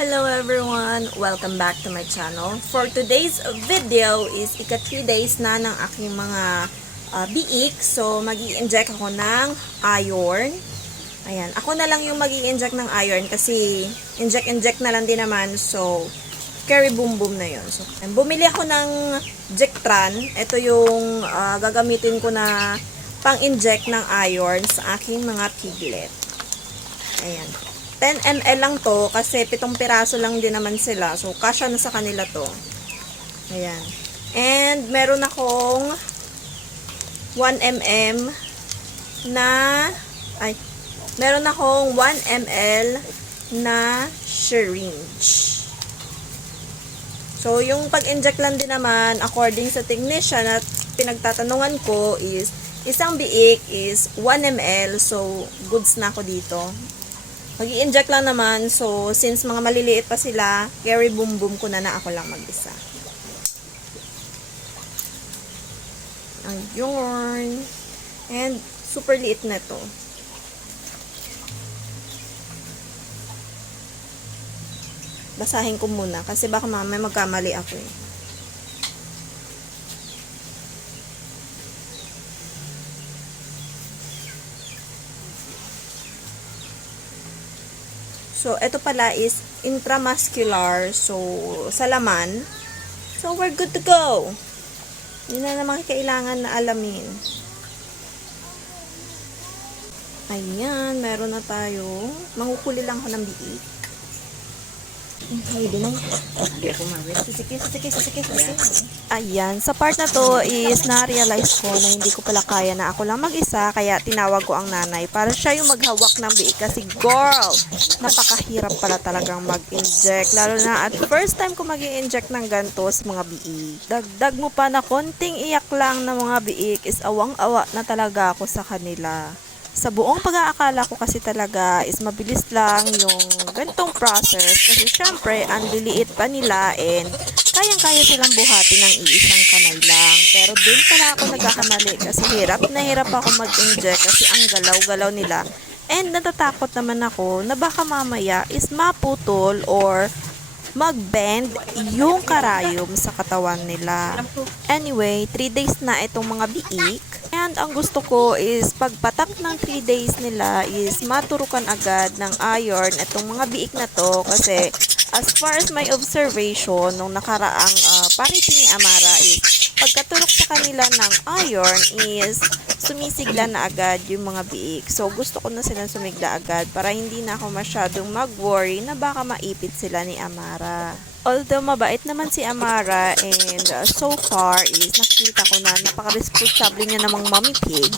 Hello everyone! Welcome back to my channel. For today's video is ika 3 days na ng aking mga biik. So, mag-i-inject ako ng iron. Ayan. Ako na lang yung mag-i-inject ng iron kasi inject na lang din naman. So, carry boom boom na yun. So, bumili ako ng Jectran. Ito yung gagamitin ko na pang-inject ng iron sa aking mga piglet. Ayan. 10 ml lang to kasi 7 piraso lang din naman sila. So, kasya na sa kanila to. Ayan. And, meron akong 1 mm meron akong 1 ml na syringe. So, yung pag-inject lang din naman, according sa technician at pinagtatanungan ko is, isang biik is 1 ml. So, goods na ako dito. Mag-i-inject lang naman. So, since mga maliliit pa sila, carry boom boom ko na ako lang mag-isa. Ayun. And, super liit na to. Basahin ko muna kasi baka mamaya magkamali ako eh. So, ito pala is intramuscular. So, sa laman. So, we're good to go. Yun na naman kailangan na alamin. Ayan, meron na tayo. Manghukuli lang ako ng biik. Ay, din Ayan, sa part na to is na-realize ko na hindi ko pala kaya na ako lang mag-isa, kaya tinawag ko ang nanay para siya yung maghawak ng biik kasi girl, napakahirap pala talagang mag-inject, lalo na at first time ko mag-i-inject ng ganito sa mga biik. Dagdag mo pa na konting iyak lang ng mga biik is awang-awa na talaga ako sa kanila. Sa buong pag-aakala ko kasi talaga is mabilis lang yung ganitong process kasi syempre ang liliit pa nila and kayang-kaya silang buhatin ng iisang kamay lang. Pero dun pala ako nagkakamali kasi hirap na hirap ako mag-inject kasi ang galaw-galaw nila. And natatakot naman ako na baka mamaya is maputol or mag-bend yung karayom sa katawan nila. Anyway, 3 days na itong mga biik. And ang gusto ko is pagpatak ng 3 days nila is maturukan agad ng iron itong mga biik na to kasi as far as my observation nung nakaraang parity ni Amara is pagkaturok sa kanila ng iron is sumisigla na agad yung mga biik. So gusto ko na silang sumigla agad para hindi na ako masyadong mag-worry na baka maipit sila ni Amara. Although mabait naman si Amara and so far is nakikita ko na napaka-responsable niya namang mommy pig,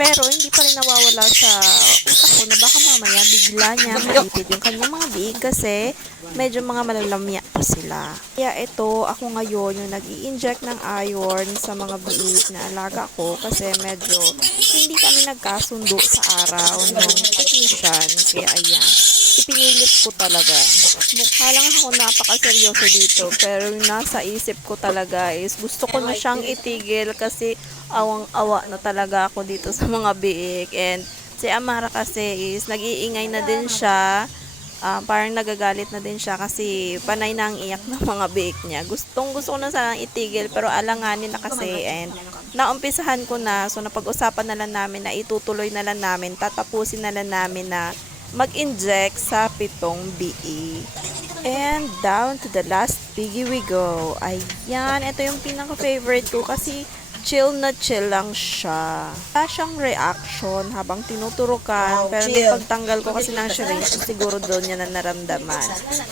pero hindi pa rin nawawala sa utak ko na baka mamaya bigla niya maipit yung kanyang mga biig kasi medyo mga malalamya pa sila. Kaya ito, ako ngayon yung nag-i-inject ng iron sa mga biig na alaga ko kasi medyo hindi kami nagkasundo sa araw ng technician. Kaya ayan, ipinilit ko talaga. Mukha lang ako napaka-seryoso dito, pero yung nasa isip ko talaga is gusto ko na siyang itigil kasi awang-awa na talaga ako dito sa mga biik. And si Amara kasi is nag-iingay na din siya. Parang nagagalit na din siya kasi panay na ang iyak ng mga biik niya. Gusto ko na sanang itigil pero alanganin na kasi and naumpisahan ko na. So napag-usapan na lang namin na itutuloy na lang namin, tatapusin na lang namin na mag-inject sa 7 biik. And down to the last piggy we go. Ayan, ito yung pinaka-favorite ko kasi chill na chill lang siya. Wala siyang reaction habang tinuturukan. Pero nung pagtanggal ko kasi ng syringe, siguro doon niya na naramdaman.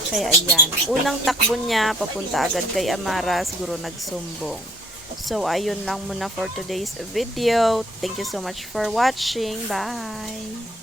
Kaya ayan, unang takbo niya, papunta agad kay Amara, siguro nagsumbong. So, ayun lang muna for today's video. Thank you so much for watching. Bye!